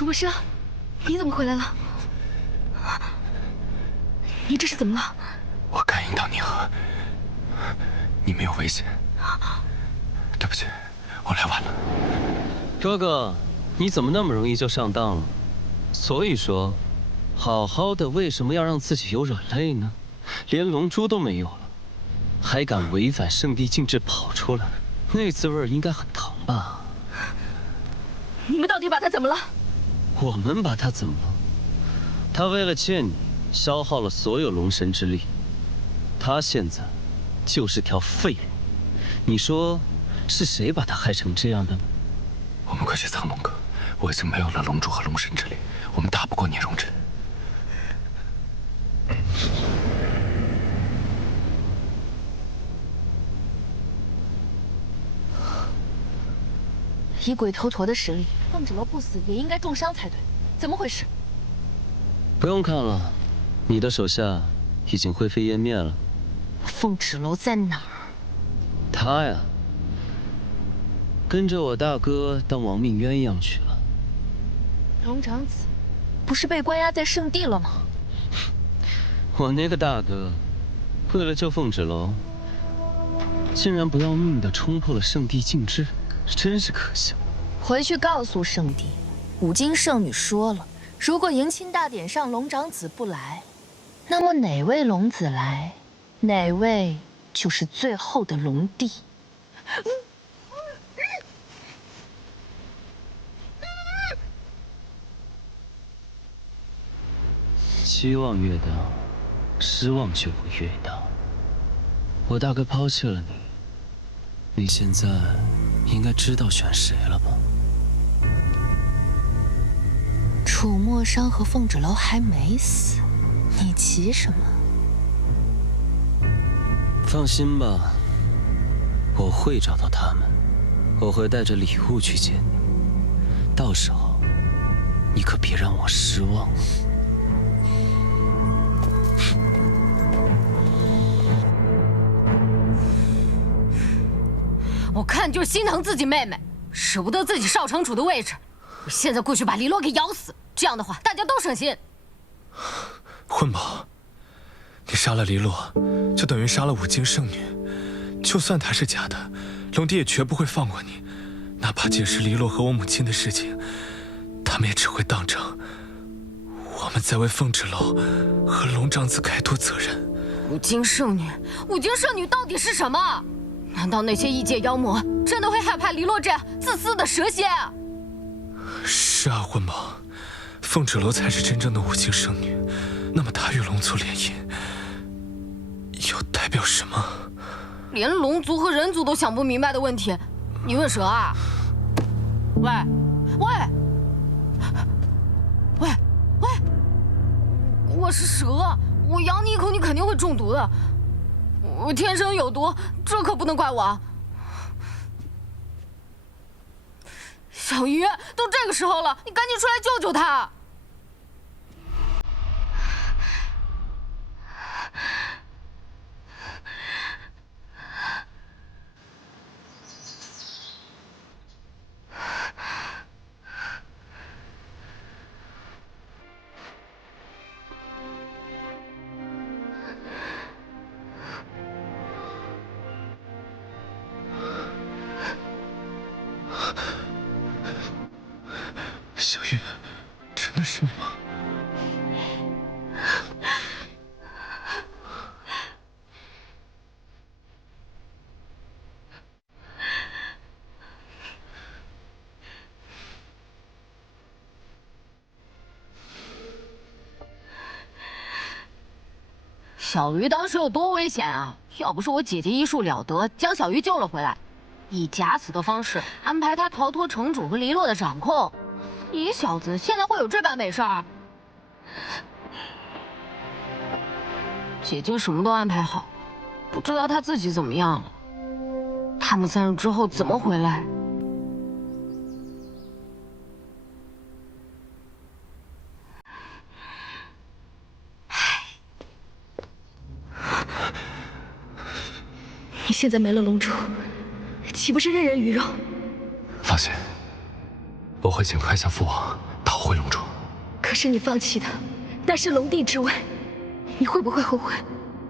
楚国生，你怎么回来了？你这是怎么了？我感应到宁河，你没有危险。对不起，我来晚了。哥哥，你怎么那么容易就上当了？所以说，好好的为什么要让自己有软肋呢？连龙珠都没有了，还敢违反圣地禁制跑出来，那滋味应该很疼吧？你们到底把他怎么了？我们把他怎么了？他为了见你，消耗了所有龙神之力，他现在就是条废物。你说是谁把他害成这样的呢？我们快去苍龙阁，我已经没有了龙珠和龙神之力，我们打不过聂荣臻。以鬼头陀的实力，凤指楼不死也应该重伤才对，怎么回事？不用看了，你的手下已经灰飞烟灭了。凤指楼在哪儿？他呀，跟着我大哥当亡命鸳鸯去了。龙长子不是被关押在圣地了吗？我那个大哥，为了救凤指楼，竟然不要命地冲破了圣地禁制，真是可笑。回去告诉圣地，五金圣女说了，如果迎亲大典上龙长子不来，那么哪位龙子来，哪位就是最后的龙帝。期望越大，失望就会越大。我大哥抛弃了你，你现在应该知道选谁了吧？楚墨商和凤指楼还没死，你急什么？放心吧，我会找到他们，我会带着礼物去见你，到时候你可别让我失望了。我看就是心疼自己妹妹，舍不得自己少城主的位置。我现在过去把黎洛给咬死，这样的话大家都省心。混宝，你杀了黎洛，就等于杀了五金圣女。就算她是假的，龙帝也绝不会放过你。哪怕解释黎洛和我母亲的事情，他们也只会当真。我们在为凤指楼和龙长子开脱责任。五金圣女，五金圣女到底是什么？难道那些异界妖魔真的会害怕黎洛这样自私的蛇蝎啊？是啊，混宝，凤指楼才是真正的五金圣女。那么她与龙族联姻，又代表什么？连龙族和人族都想不明白的问题，你问蛇啊？喂，我是蛇，我咬你一口，你肯定会中毒的。我天生有毒，这可不能怪我。小鱼，都这个时候了，你赶紧出来救救他！小玉，真的是你吗？小鱼当时有多危险啊！要不是我姐姐医术了得，将小鱼救了回来，以假死的方式安排他逃脱城主和黎洛的掌控，你小子现在会有这般美事儿？姐姐什么都安排好，不知道她自己怎么样了。他们3日之后怎么回来？你现在没了龙珠，岂不是任人鱼肉？放心，我会尽快向父王逃回龙珠。可是你放弃的，那是龙帝之位，你会不会后悔？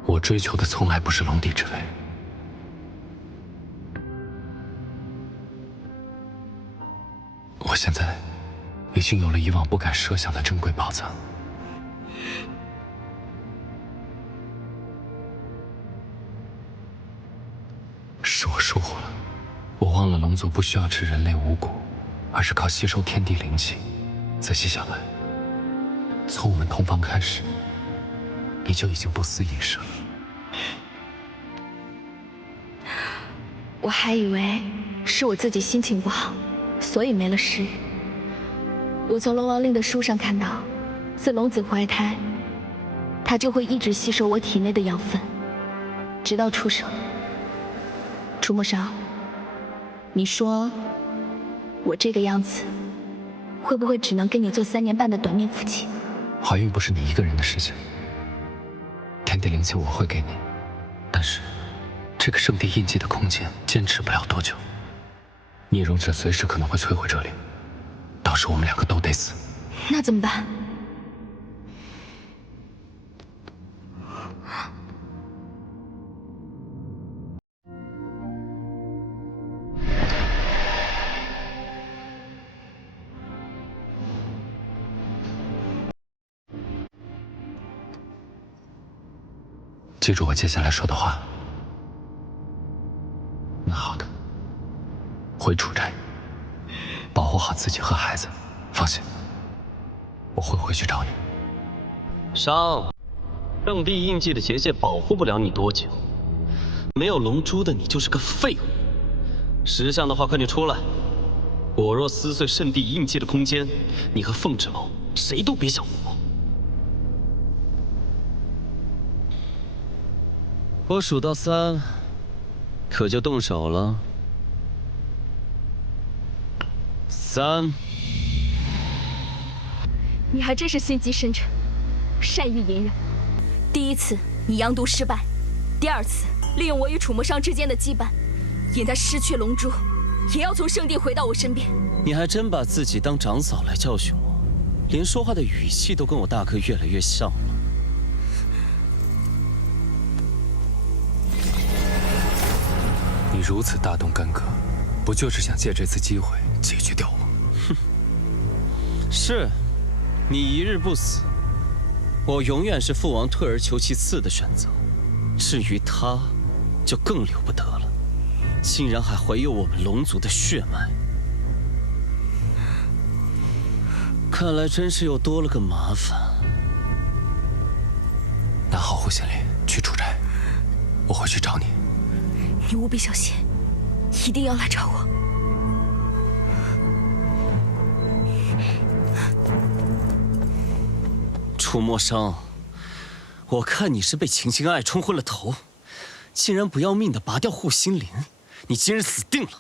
我追求的从来不是龙帝之位。我现在已经有了以往不敢设想的珍贵宝藏。是我疏忽了，我忘了龙族不需要吃人类五谷，而是靠吸收天地灵气。仔细想来，从我们同房开始，你就已经不思饮食了。我还以为是我自己心情不好，所以没了食欲。我从龙王令的书上看到，自龙子怀胎，他就会一直吸收我体内的养分，直到出生。楚墨伤，你说我这个样子，会不会只能跟你做3年半的短命夫妻？怀孕不是你一个人的事情，天地灵气我会给你，但是这个圣地印记的空间坚持不了多久，聂荣轸随时可能会摧毁这里，到时我们2个都得死。那怎么办？记住我接下来说的话。那好的，回楚斋，保护好自己和孩子。放心，我会回去找你。伤，圣地印记的结界保护不了你多久，没有龙珠的你就是个废物。识相的话，快点出来！我若撕碎圣地印记的空间，你和凤之楼谁都别想活。我数到3，可就动手了。3。你还真是心机深沉，善于隐忍。第一次你阳毒失败，第2次利用我与楚墨伤之间的羁绊，引他失去龙珠，也要从圣地回到我身边。你还真把自己当长嫂来教训我，连说话的语气都跟我大哥越来越像了。你如此大动干戈，不就是想借这次机会解决掉我？哼，是，你一日不死，我永远是父王退而求其次的选择。至于他，就更留不得了，竟然还怀有我们龙族的血脉，看来真是又多了个麻烦。那好，胡县令，去楚斋，我会去找你。你务必小心，一定要来找我。楚墨伤，我看你是被秦青爱冲昏了头，竟然不要命的拔掉护心灵，你今日死定了！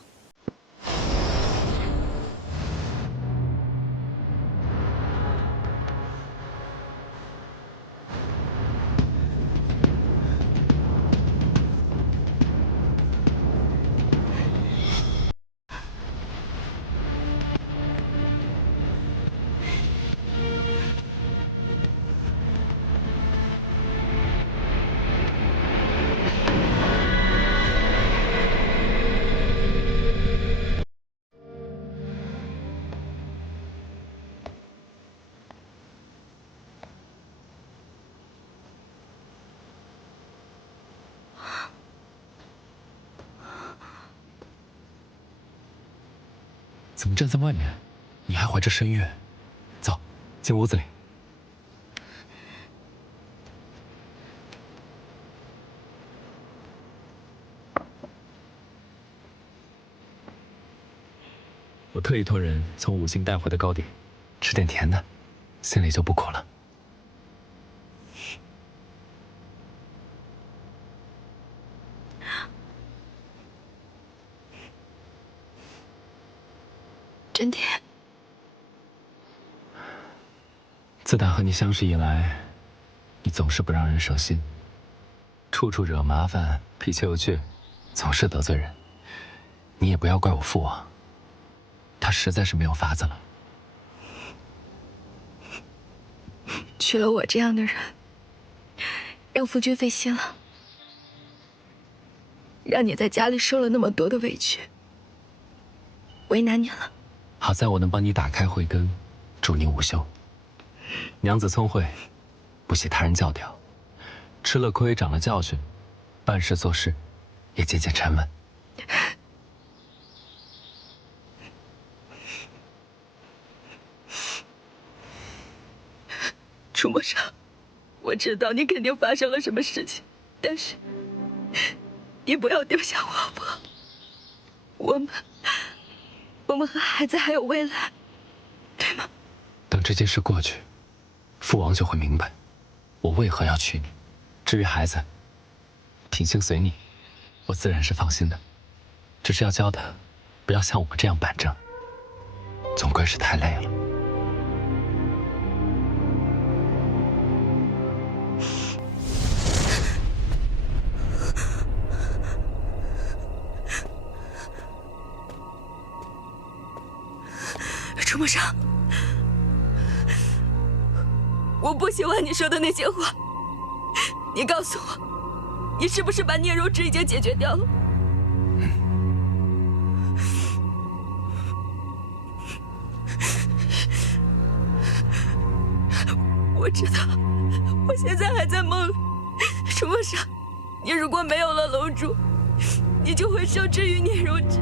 怎么站在外面？你还怀着身孕？走，进屋子里。我特意托人从5星带回的糕点，吃点甜的，心里就不苦了。真甜。自打和你相识以来，你总是不让人省心，处处惹麻烦，脾气又倔，总是得罪人。你也不要怪我父王，他实在是没有法子了。娶了我这样的人，让夫君费心了，让你在家里受了那么多的委屈，为难你了。好在我能帮你打开慧根，助你午休。娘子聪慧，不喜他人教条，吃了亏长了教训，办事做事也渐渐沉稳。楚墨裳，我知道你肯定发生了什么事情，但是你不要丢下我好不好？我们和孩子还有未来，对吗？等这件事过去，父王就会明白我为何要娶你。至于孩子，品性随你，我自然是放心的。只是要教他不要像我们这样板正，总归是太累了。楚墨裳，我不喜欢你说的那些话。你告诉我，你是不是把聂荣芷已经解决掉了？我知道，我现在还在梦里。楚墨裳，你如果没有了龙珠，你就会受制于聂荣芷。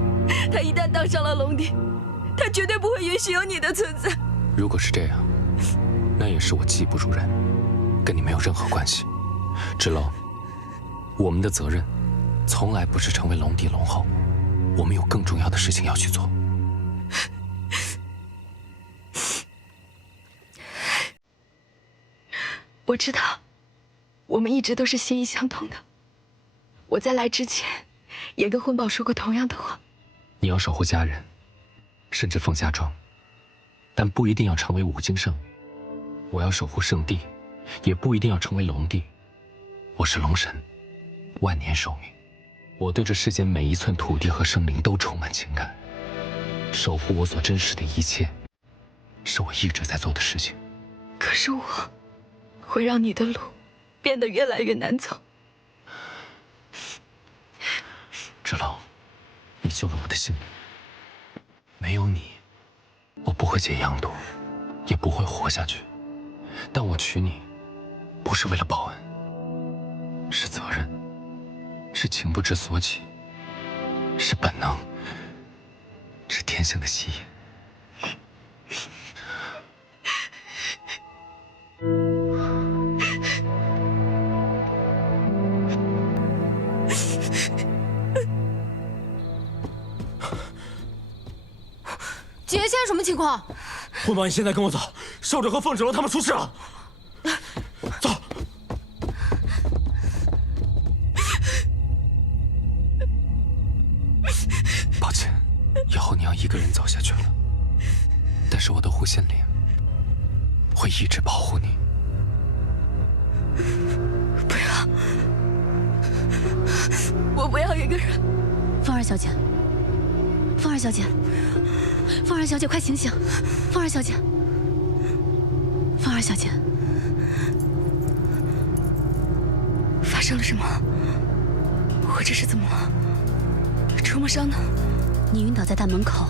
他一旦当上了龙帝，他绝对不会允许有你的存在。如果是这样，那也是我技不如人，跟你没有任何关系。芷楼，我们的责任从来不是成为龙帝龙后，我们有更重要的事情要去做。我知道，我们一直都是心意相通的。我在来之前，也跟婚宝说过同样的话。你要守护家人，甚至凤霞庄，但不一定要成为五经圣。我要守护圣地，也不一定要成为龙帝。我是龙神，万年寿命。我对这世间每一寸土地和生灵都充满情感，守护我所珍视的一切，是我一直在做的事情。可是我会让你的路变得越来越难走。芷楼，你救了我的性命，没有你，我不会解阳毒，也不会活下去。但我娶你，不是为了报恩，是责任，是情不知所起，是本能，是天性的吸引。姐，现在什么情况？混宝，你现在跟我走，少主和凤芷楼他们出事了。走。抱歉，以后你要一个人走下去了。但是我的护心灵会一直保护你。不要，我不要一个人。凤儿小姐，凤儿小姐，凤儿小姐，快醒醒！凤儿小姐，凤儿小姐，发生了什么？我这是怎么了？楚墨裳呢？你晕倒在大门口，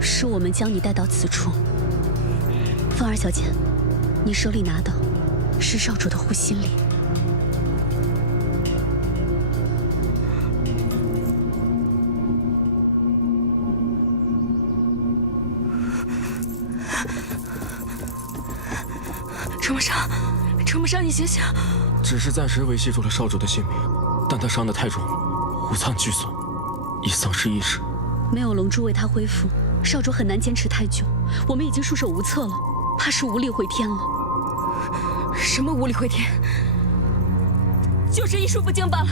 是我们将你带到此处。凤儿小姐，你手里拿的是少主的护心灵。楚墨裳，楚墨裳，你醒醒！只是暂时维系住了少主的性命，但他伤得太重了，五脏俱损，已丧失意识。没有龙珠为他恢复，少主很难坚持太久。我们已经束手无策了，怕是无力回天了。什么无力回天？就是医术不精罢了。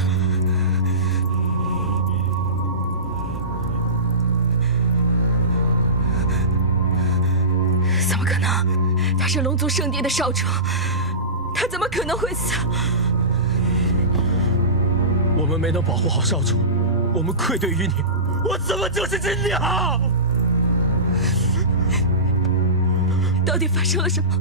怎么可能？他是龙族圣地的少主，他怎么可能会死？我们没能保护好少主，我们愧对于你。我怎么就是只鸟？到底发生了什么？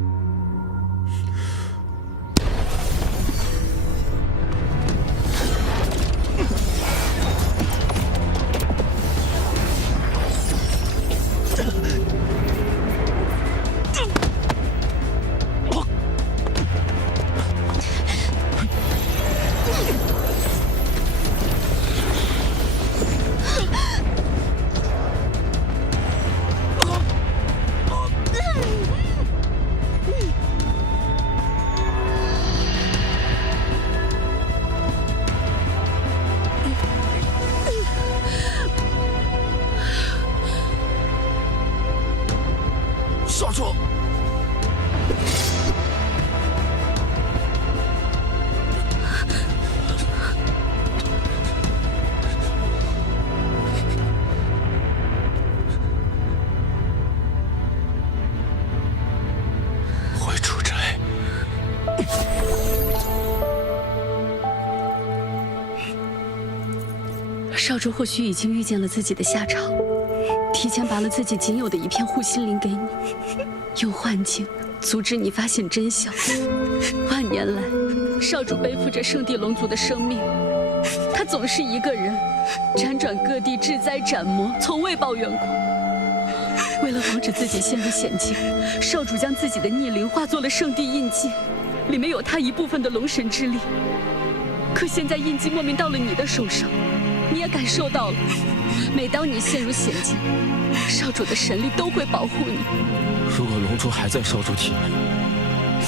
少主。回主宅。少主或许已经预见了自己的下场，提前拔了自己仅有的一片护心灵给你，用幻境阻止你发现真相。万年来，少主背负着圣地龙族的生命，他总是一个人辗转各地治灾斩魔，从未抱怨过。为了防止自己陷入险境，少主将自己的逆灵化作了圣地印记，里面有他一部分的龙神之力。可现在印记莫名到了你的手上，你也感受到了，每当你陷入险境，少主的神力都会保护你。如果龙珠还在少主体内，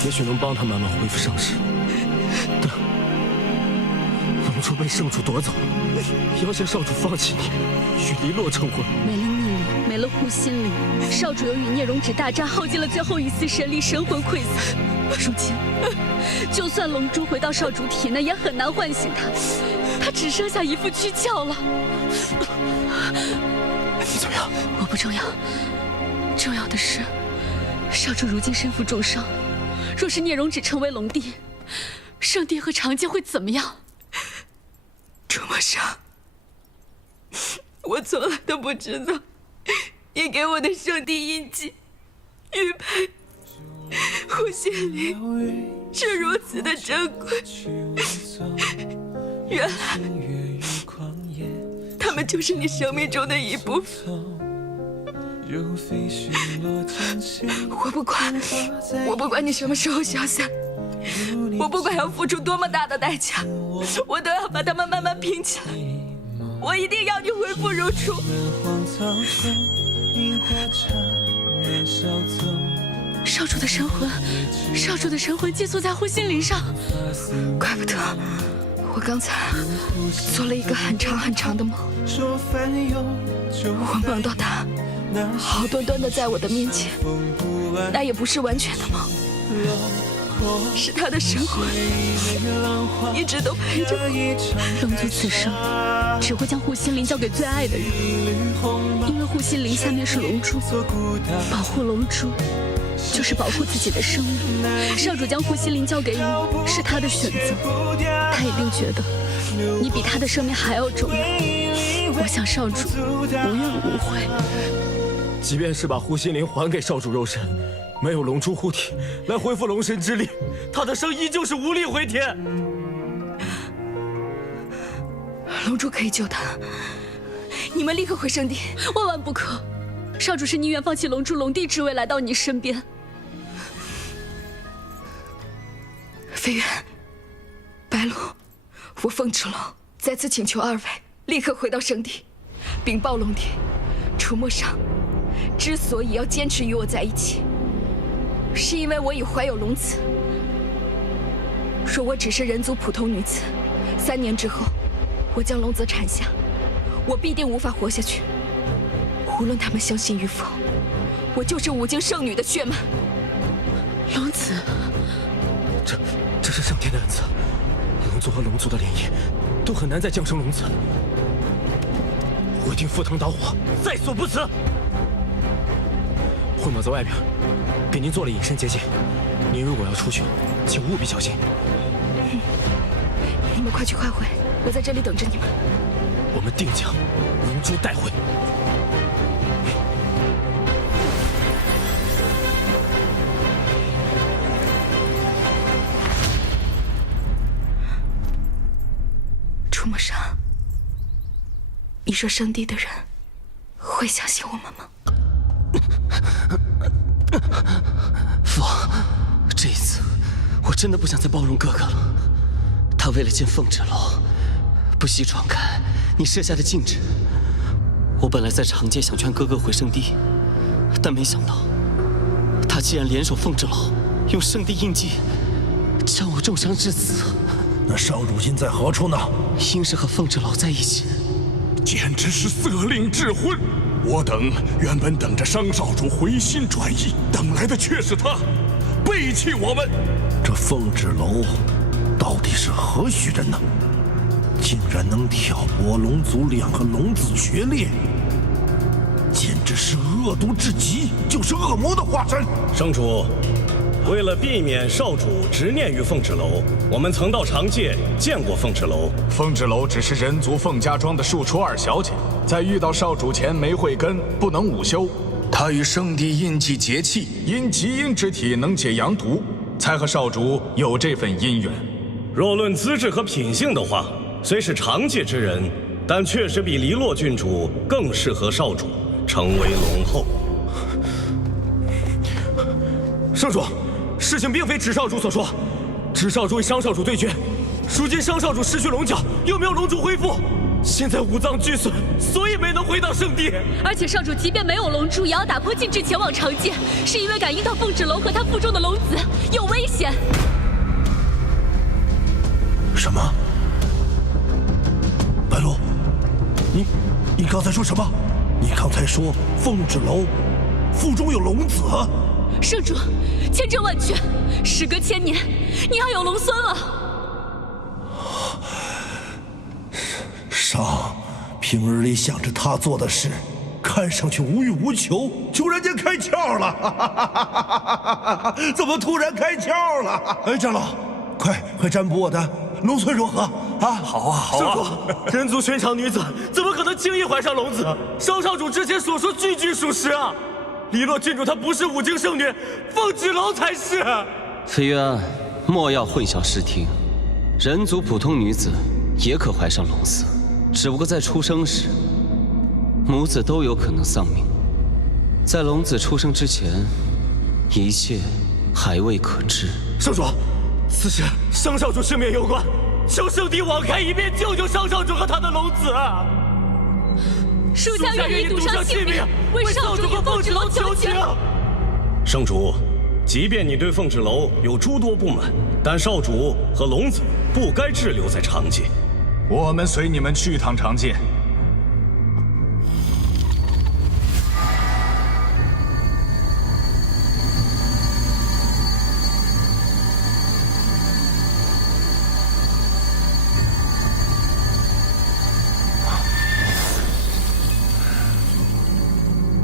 也许能帮他慢慢恢复伤势。但龙珠被圣主夺走，要挟少主放弃你，与黎洛成婚。没了逆灵，没了护心灵，少主又与聂荣芷大战，耗尽了最后一丝神力，神魂溃散。如今，就算龙珠回到少主体内，也很难唤醒他。他只剩下一副躯壳了。你怎么样？我不重要，重要的是，少主如今身负重伤，若是聂荣芷成为龙帝，圣帝和长街会怎么样？楚墨生，我从来都不知道，你给我的圣地印记，玉佩、护心灵是如此的珍贵。原来，他们就是你生命中的一部分。我不管你什么时候消散，我不管要付出多么大的代价，我都要把他们慢慢拼起来。我一定要你恢复如初。少主的神魂，少主的神魂寄宿在护心灵上，怪不得我刚才做了一个很长很长的梦，我梦到他好端端的在我的面前，那也不是完全的梦，是他的神魂一直都陪着我。龙族此生只会将护心灵交给最爱的人，因为护心灵下面是龙珠，保护龙珠就是保护自己的生命。少主将护心灵交给你，是他的选择，他一定觉得你比他的生命还要重要。我想少主无怨无悔。即便是把护心灵还给少主肉身，没有龙珠护体来恢复龙神之力，他的生依旧是无力回天。龙珠可以救他，你们立刻回圣地。万万不可！少主是宁愿放弃龙珠龙帝之位来到你身边。飞远、白鹿，我风之龙再次请求二位立刻回到圣地，禀报龙帝，楚墨裳之所以要坚持与我在一起，是因为我已怀有龙子。若我只是人族普通女子，3年之后我将龙子产下，我必定无法活下去。无论他们相信与否，我就是5经圣女的血脉。龙子，这是上天的恩赐，龙族和龙族的联姻都很难再降生龙子。我一定赴汤蹈火，在所不辞。混宝在外边，给您做了隐身结界，您如果要出去，请务必小心。你们快去快回，我在这里等着你们。我们定将龙珠带回。楚墨裳，你说圣地的人会相信我们吗？父王，这一次我真的不想再包容哥哥了。他为了见凤之楼，不惜闯开你设下的禁制。我本来在长街想劝哥哥回圣地，但没想到他竟然联手凤之楼，用圣地印记将我重伤致死。那少主今在何处呢？应是和凤之楼在一起。简直是色令智昏！我等原本等着商少主回心转意，等来的却是他背弃我们。这凤芷楼到底是何许人呢？竟然能挑拨龙族2个龙子决裂，简直是恶毒至极，就是恶魔的化身。圣主，为了避免少主执念于凤芷楼，我们曾到长界见过凤芷楼。凤芷楼只是人族凤家庄的庶出2小姐，在遇到少主前没慧根，不能午休。她与圣地印记结契，因极阴之体能解阳毒，才和少主有这份姻缘。若论资质和品性的话，虽是长界之人，但确实比黎洛郡主更适合少主成为龙后。圣主，事情并非芷少主所说，芷少主与商少主对决，如今商少主失去龙角，又没有龙族恢复，现在五脏俱损，所以没能回到圣地。而且少主即便没有龙珠，也要打破禁制前往长界，是因为感应到凤芷楼和他腹中的龙子有危险。什么？白鹿，你刚才说什么？你刚才说凤芷楼腹中有龙子？圣主，千真万确，时隔1000年，你要有龙孙了。商平日里想着他做的事，看上去无欲无求，突然间开窍了，怎么突然开窍了？哎，长老，快占卜我的龙孙如何啊？好啊，好啊！圣主，人族寻常女子怎么可能轻易怀上龙子？商少主之前所说句句属实啊！黎洛郡主她不是5经圣女，凤芷楼才是。飞渊，莫要混淆视听，人族普通女子也可怀上龙子，只不过在出生时，母子都有可能丧命。在龙子出生之前，一切还未可知。圣主，此事商少主性命攸关，求圣帝网开一面，救救商少主和他的龙子啊！属下愿意赌上性命，为少主和凤芷楼求情。圣主，即便你对凤芷楼有诸多不满，但少主和龙子不该滞留在长界。我们随你们去趟长界。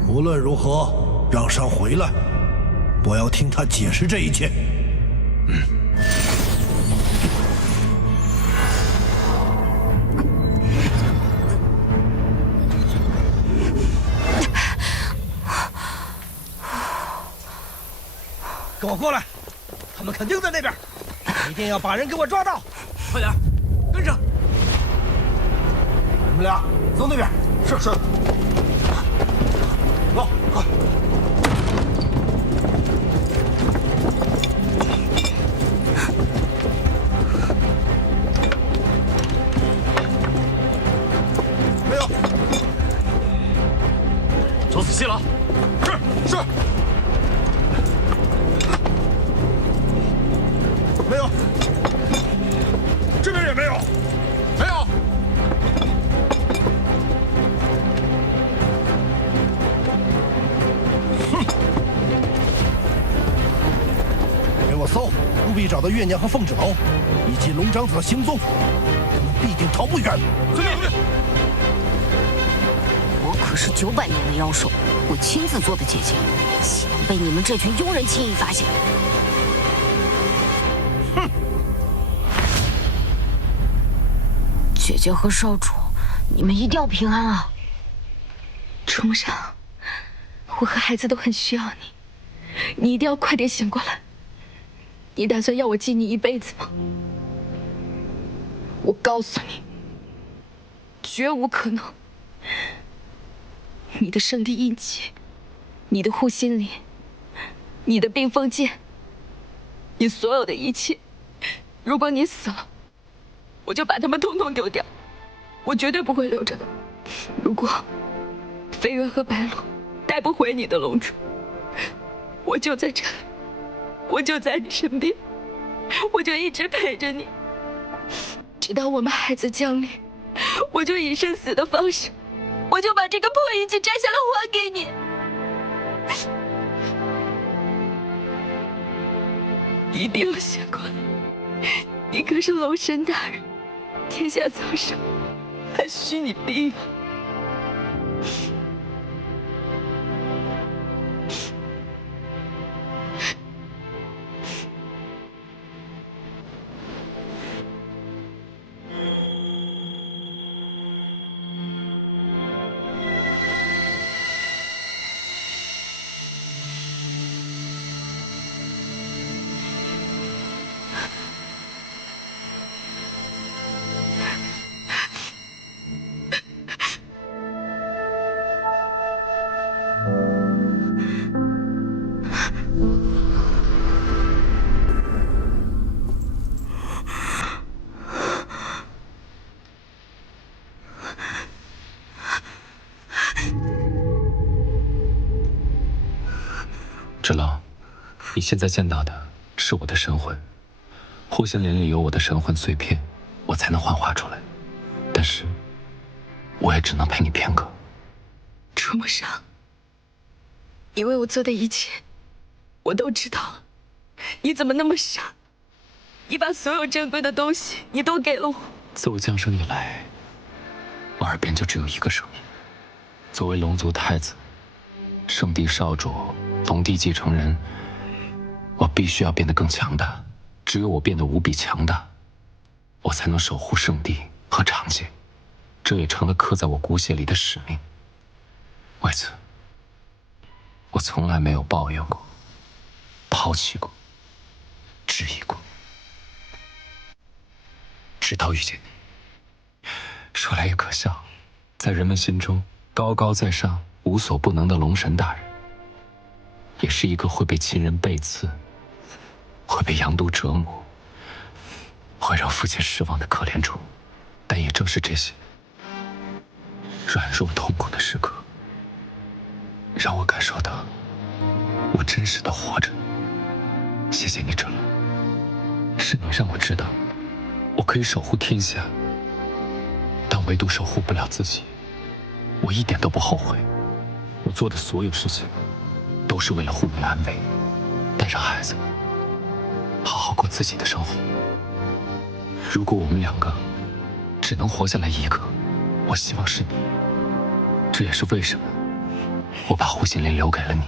无论如何，让商回来，我要听他解释这一切。跟我过来，他们肯定在那边，一定要把人给我抓到！快点，跟上！你们俩走那边。是。走，快！没有。走仔细了。是。没有。这边也没有。没有。搜，务必找到月娘和凤芷楼，以及龙长子的行踪，他们必定逃不远。遵命。我可是900年的妖兽，我亲自做的结界，岂能被你们这群庸人轻易发现？哼！姐姐和少主，你们一定要平安啊！重伤，我和孩子都很需要你，你一定要快点醒过来。你打算要我记你一辈子吗？我告诉你，绝无可能。你的圣地印记，你的护心灵，你的冰封剑，你所有的一切，如果你死了，我就把它们统统丢掉，我绝对不会留着的。如果飞渊和白鹿带不回你的龙珠，我就在这里。我就在你身边，我就一直陪着你，直到我们孩子降临，我就以生死的方式我就把这个破印记摘下来还给你。一定要谢过你，你可是龙神大人，天下苍生还需你庇佑。芷浪，你现在见到的是我的神魂，护心莲里有我的神魂碎片，我才能幻化出来。但是，我也只能陪你片刻。楚墨裳，你为我做的一切，我都知道了。你怎么那么傻？你把所有珍贵的东西，你都给了我。自我降生以来，我耳边就只有一个声音：作为龙族太子、圣地少主、龙帝继承人，我必须要变得更强大。只有我变得无比强大，我才能守护圣地和长界。这也成了刻在我骨血里的使命。为此，我从来没有抱怨过、抛弃过、质疑过，直到遇见你。说来也可笑，在人们心中高高在上、无所不能的龙神大人，也是一个会被亲人背刺、会被杨都折磨、会让父亲失望的可怜虫。但也正是这些软弱痛苦的时刻，让我感受到我真实的活着。谢谢你，芷浪，是你让我知道我可以守护天下，但唯独守护不了自己。我一点都不后悔，我做的所有事情都是为了护你安危，带上孩子，好好过自己的生活。如果我们两个只能活下来一个，我希望是你。这也是为什么我把护心莲留给了你。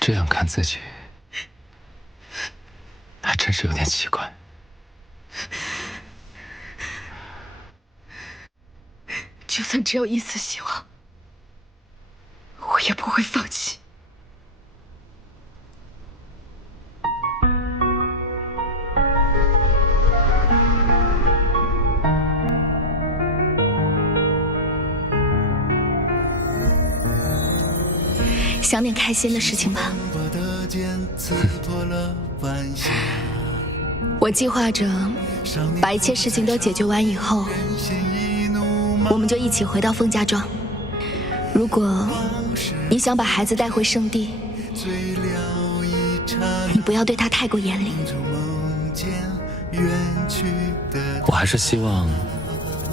这样看自己，还真是有点奇怪。就算只有一丝希望，我也不会放弃。想点开心的事情吧。我计划着把一切事情都解决完以后，我们就一起回到凤家庄。如果你想把孩子带回圣地，你不要对他太过严厉。我还是希望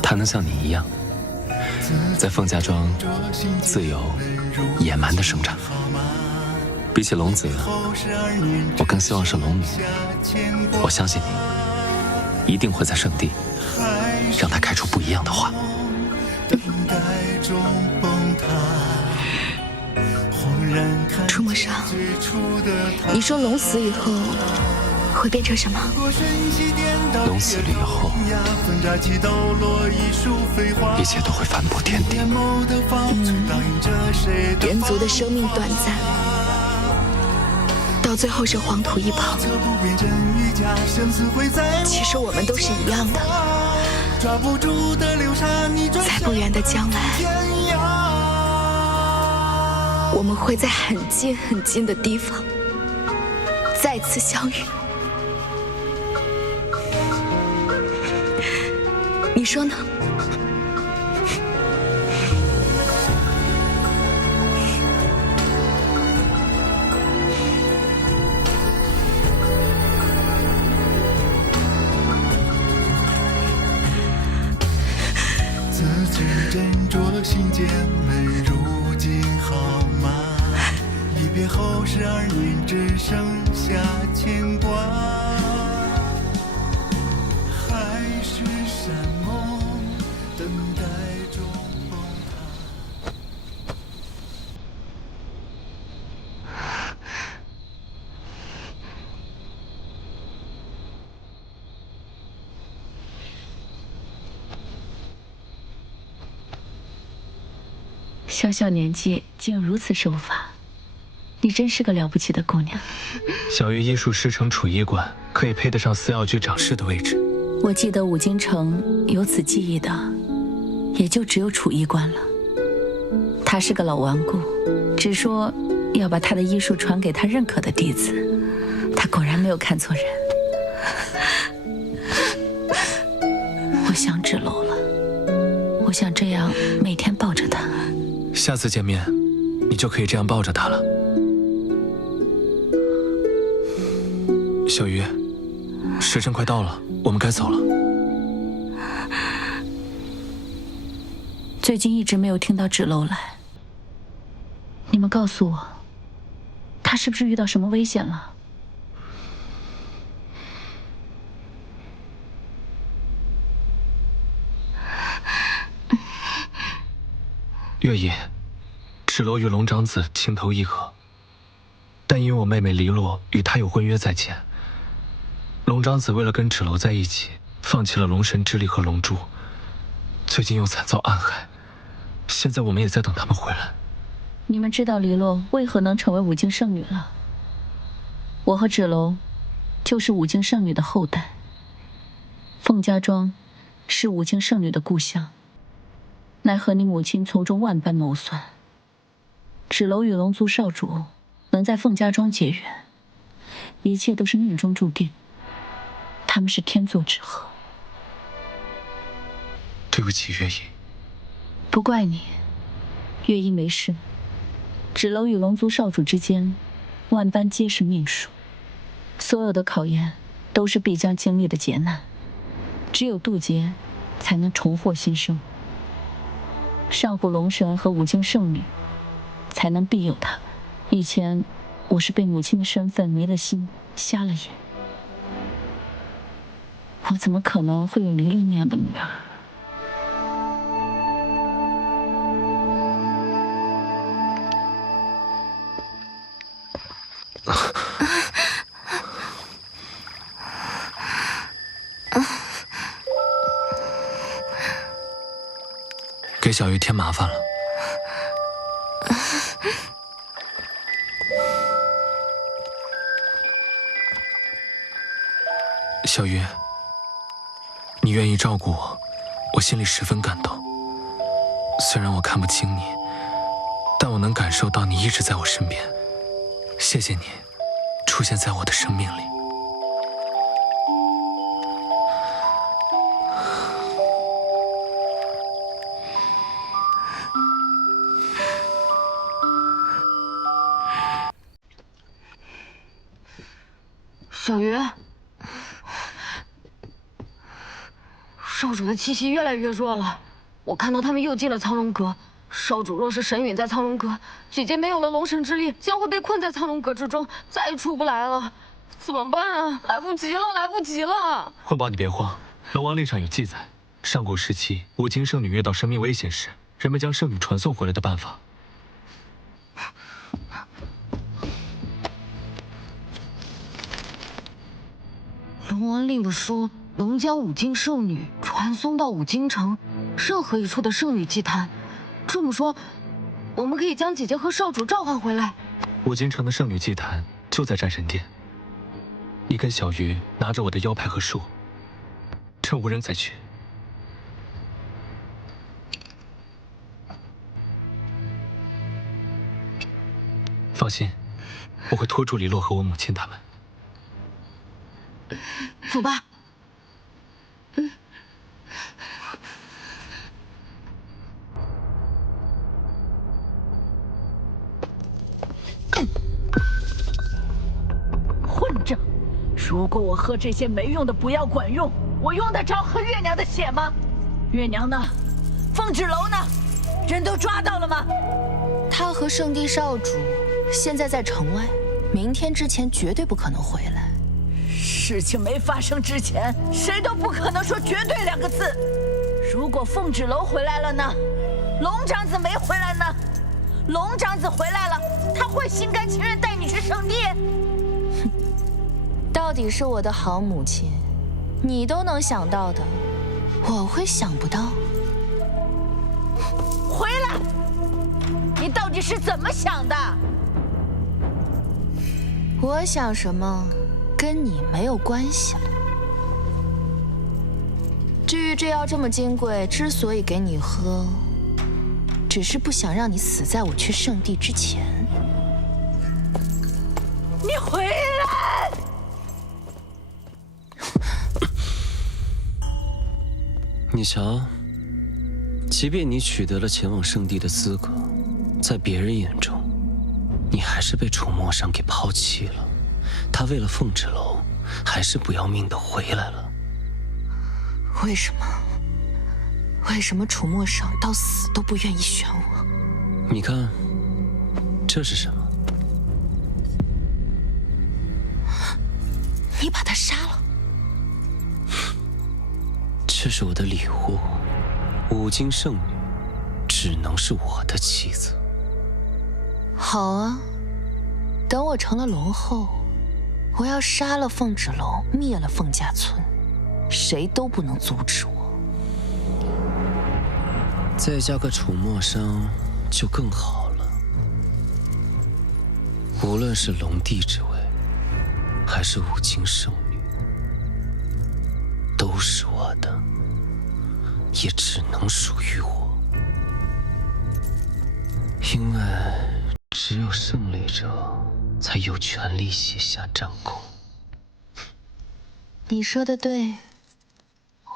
他能像你一样，在凤家庄自由野蛮的生长。比起龙子，我更希望是龙女。我相信你一定会在圣地让他开出不一样的花。楚墨裳，你说龙死以后会变成什么？龙死了以后，一切都会反璞天地。人族的生命短暂，到最后是黄土一跑。其实我们都是一样的，在不远的将来，我们会在很近很近的地方再次相遇。你说呢？只斟酌心间门，如今好吗？一别后12年，只剩下牵挂。海誓山盟，等待中崩塌。小小年纪竟如此手法，你真是个了不起的姑娘。小鱼医术师承储医馆，可以配得上司药局掌事的位置。我记得五京城有此技艺的，也就只有储医馆了。他是个老顽固，只说要把他的医术传给他认可的弟子。他果然没有看错人。我想芷楼了，我想这样每天抱着他。下次见面，你就可以这样抱着他了。小鱼，时辰快到了，我们该走了。最近一直没有听到芷楼来，你们告诉我，他是不是遇到什么危险了？月影，芷楼与龙长子情投意合，但因我妹妹黎洛与他有婚约在前，龙长子为了跟芷楼在一起，放弃了龙神之力和龙珠，最近又惨遭暗害，现在我们也在等他们回来。你们知道黎洛为何能成为五京圣女了？我和芷楼就是五京圣女的后代。凤家庄是五京圣女的故乡，奈何你母亲从中万般谋算，芷楼与龙族少主能在凤家庄结缘，一切都是命中注定，他们是天作之合。对不起，月影。不怪你，月影没事。芷楼与龙族少主之间，万般皆是命数，所有的考验都是必将经历的劫难，只有渡劫，才能重获新生。上古龙神和五京圣女，才能庇佑他。以前我是被母亲的身份迷了心，瞎了眼。我怎么可能会有黎洛那样的女儿？给小鱼添麻烦了。小鱼，你愿意照顾我，我心里十分感动。虽然我看不清你，但我能感受到你一直在我身边。谢谢你，出现在我的生命里。小鱼，少主的气息越来越弱了，我看到他们又进了苍龙阁。少主若是神陨在苍龙阁，姐姐没有了龙神之力，将会被困在苍龙阁之中，再也出不来了。怎么办啊？来不及了，来不及了！混宝，你别慌，龙王令上有记载，上古时期五京圣女遇到生命危险时，人们将圣女传送回来的办法。龙王令说，能将五京圣女传送到五京城任何一处的圣女祭坛。这么说，我们可以将姐姐和少主召唤回来。五京城的圣女祭坛就在战神殿。你跟小鱼拿着我的腰牌和树，趁无人再去。放心，我会拖住黎洛和我母亲他们。走吧。混账！如果我喝这些没用的不药管用，我用得着喝月娘的血吗？月娘呢？凤凤芷楼呢？人都抓到了吗？他和圣地少主现在在城外，明天之前绝对不可能回来。事情没发生之前，谁都不可能说绝对2个字。如果凤芷楼回来了呢？龙长子没回来呢？龙长子回来了，他会心甘情愿带你去圣地？哼，到底是我的好母亲，你都能想到的，我会想不到。回来！你到底是怎么想的？我想什么，跟你没有关系了。至于这药这么金贵，之所以给你喝，只是不想让你死在我去圣地之前。你回来！你瞧，即便你取得了前往圣地的资格，在别人眼中，你还是被楚墨商给抛弃了。他为了凤芷楼，还是不要命的回来了。为什么？为什么楚墨商到死都不愿意选我？你看，这是什么？你把他杀了？这是我的礼物，五金圣女只能是我的妻子。好啊，等我成了龙后，我要杀了凤芷楼，灭了凤家村，谁都不能阻止我。再加个楚墨商就更好了。无论是龙帝之位，还是五金圣女，都是我的，也只能属于我。因为只有胜利者才有权利写下战功。你说的对，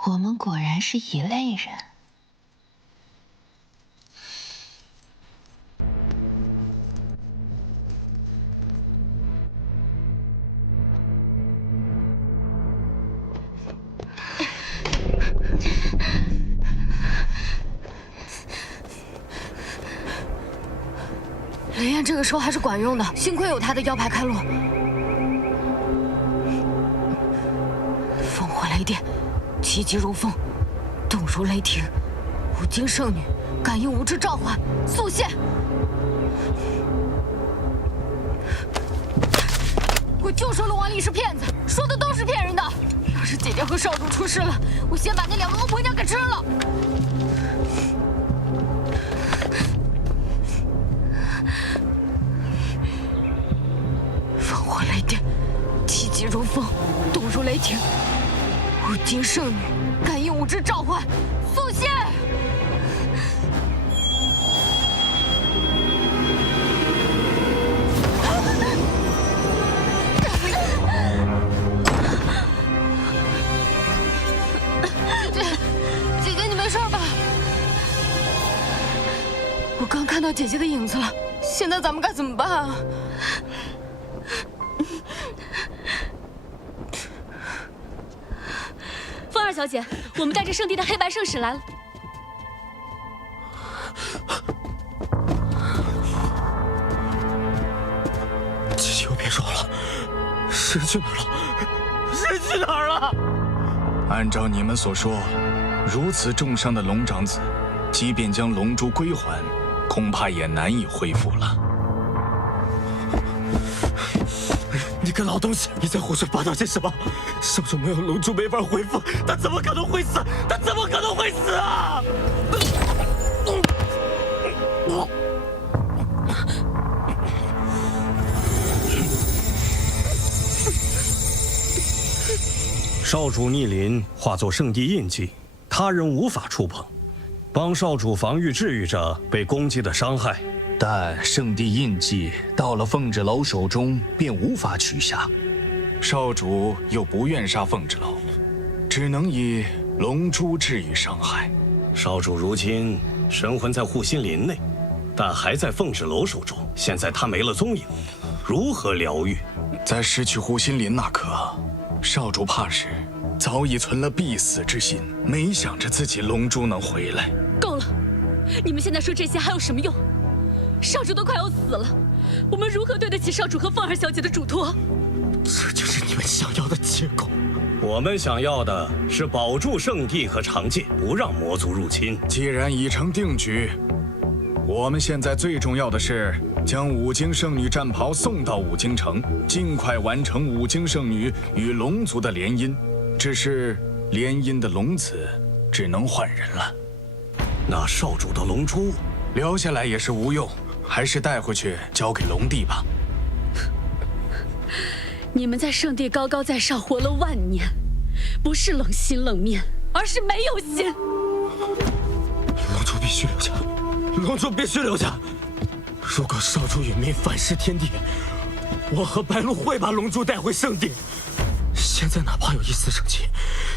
我们果然是一类人。雷燕这个时候还是管用的，幸亏有他的腰牌开路。烽火雷电，气急如风，动如雷霆，五金圣女感应无知召唤，速现！我就说龙王丽是骗子，说的都是骗人的。要是姐姐和少主出事了，我先把那2个恶婆娘给吃了。烽火雷电，气急如风，动如雷霆，五金圣女感应无知召唤，速现！姐姐，你没事吧？我刚看到姐姐的影子了，现在咱们该怎么办啊？风儿小姐，我们带着圣地的黑白圣使来了。姐姐又变弱了，人去哪儿了？人去哪儿了？按照你们所说，如此重伤的龙长子，即便将龙珠归还，恐怕也难以恢复了。你个老东西，你在胡说八道些什么？少主没有龙珠没法恢复，他怎么可能会死？他怎么可能会死啊！少主逆鳞化作圣地印记，他人无法触碰。帮少主防御治愈者被攻击的伤害，但圣地印记到了凤芷楼手中便无法取下。少主又不愿杀凤芷楼，只能以龙珠治愈伤害。少主如今神魂在护心林内，但还在凤芷楼手中。现在他没了踪影，如何疗愈？在失去护心林那刻，少主怕是早已存了必死之心，没想着自己龙珠能回来。够了！你们现在说这些还有什么用？少主都快要死了，我们如何对得起少主和凤儿小姐的嘱托？这就是你们想要的结果。我们想要的是保住圣地和长界，不让魔族入侵。既然已成定局，我们现在最重要的是将五经圣女战袍送到五经城，尽快完成五经圣女与龙族的联姻。只是联姻的龙子只能换人了。那少主的龙珠留下来也是无用，还是带回去交给龙帝吧。你们在圣地高高在上活了万年，不是冷心冷面，而是没有心。龙珠必须留下，龙珠必须留下。如果少主殒命反噬天地，我和白鹿会把龙珠带回圣地。现在哪怕有一丝生气，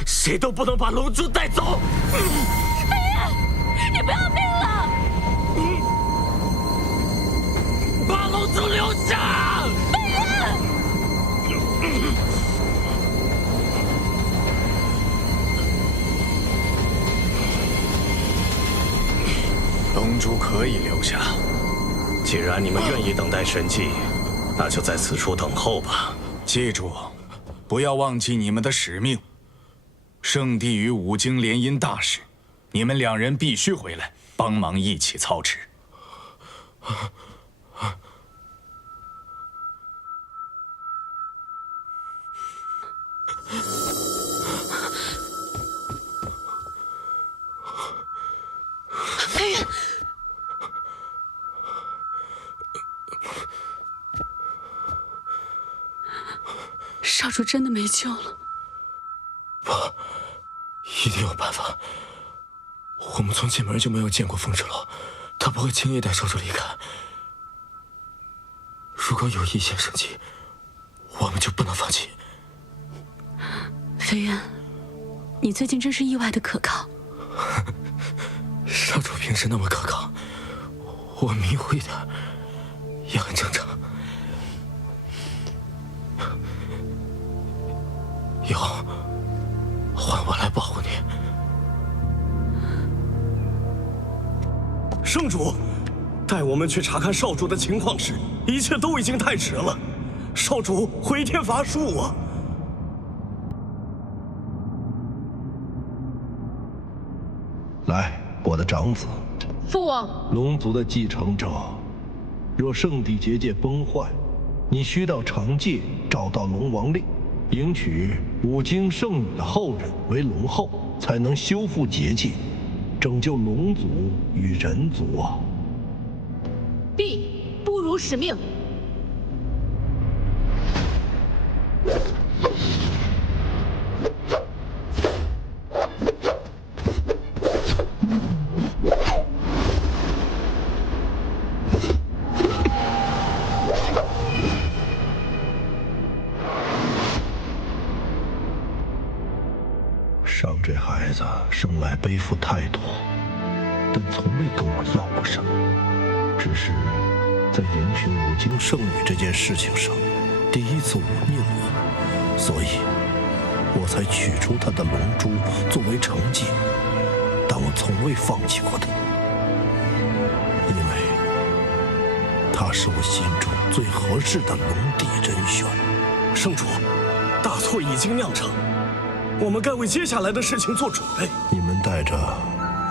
谁都不能把龙珠带走。飞燕，你不要命了！把龙珠留下！飞燕。龙珠可以留下。既然你们愿意等待神迹，那就在此处等候吧。记住，不要忘记你们的使命。圣地与五经联姻大事，你们两人必须回来帮忙一起操持。飞燕，少主真的没救了。不，一定有办法。我们从进门就没有见过风之楼，他不会轻易带少主离开。如果有一线生机，我们就不能放弃。飞燕，你最近真是意外的可靠。少主平时那么可靠，我迷糊一点也很正常。以后换我来保护你。圣主，带我们去查看少主的情况时，一切都已经太迟了。少主回天乏术啊！来，我的长子，父王，龙族的继承者，若圣地结界崩坏，你需到长界找到龙王令，迎娶五经圣女的后人为龙后，才能修复结界，拯救龙族与人族啊！必不辱使命。上这孩子生来背负太多，但从未跟我要过什么，只是在迎娶五经圣女这件事情上，第一次忤逆了我，所以我才取出她的龙珠作为惩戒，但我从未放弃过她，因为她是我心中最合适的龙帝人选。圣主，大错已经酿成，我们该为接下来的事情做准备。你们带着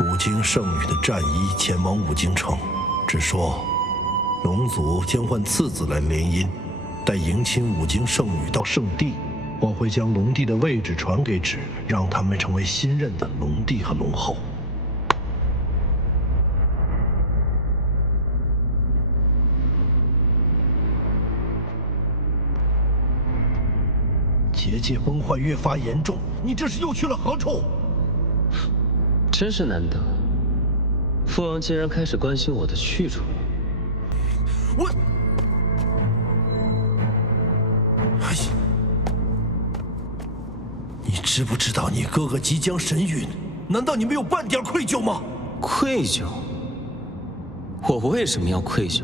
五经圣女的战衣前往五经城，只说龙族将换次子来联姻，待迎亲五经圣女到圣地，我会将龙帝的位置传给芷，让他们成为新任的龙帝和龙后。结界崩坏越发严重，你这是又去了何处？真是难得，父王竟然开始关心我的去处。我，你知不知道你哥哥即将神陨？难道你没有半点愧疚吗？愧疚？我为什么要愧疚？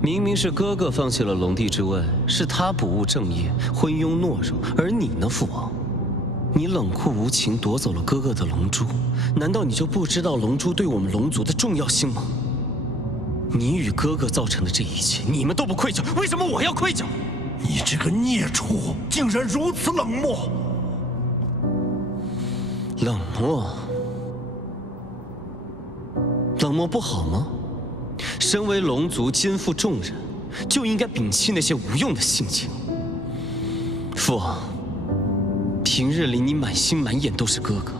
明明是哥哥放弃了龙帝之位，是他不务正业，昏庸懦弱，而你呢，父王？你冷酷无情夺走了哥哥的龙珠，难道你就不知道龙珠对我们龙族的重要性吗？你与哥哥造成的这一切，你们都不愧疚，为什么我要愧疚？你这个孽畜，竟然如此冷漠！冷漠？冷漠不好吗？身为龙族肩负重任，就应该摒弃那些无用的性情。父王，平日里你满心满眼都是哥哥，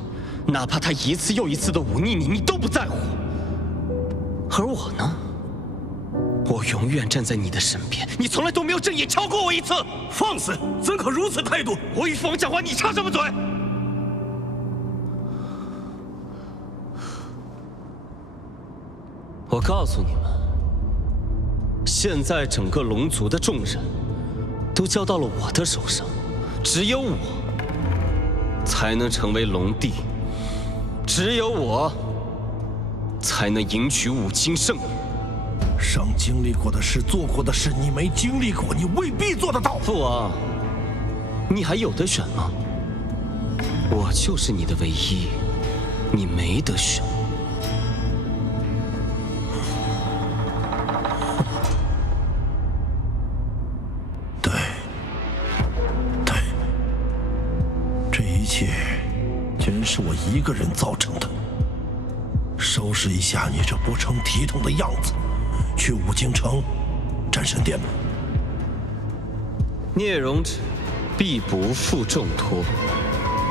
哪怕他一次又一次的忤逆你，你都不在乎。而我呢？我永远站在你的身边，你从来都没有正眼瞧过我一次。放肆！怎可如此态度？我与父王讲话，你插什么嘴？我告诉你们，现在整个龙族的重任都交到了我的手上，只有我才能成为龙帝，只有我才能迎娶五金圣女。上经历过的事、做过的事，你没经历过，你未必做得到。父王，你还有得选吗？我就是你的唯一，你没得选。对，这一切全是我一个人造成的。收拾一下你这不成体统的样子，去五京城战神殿吧。聂荣芷必不负重托。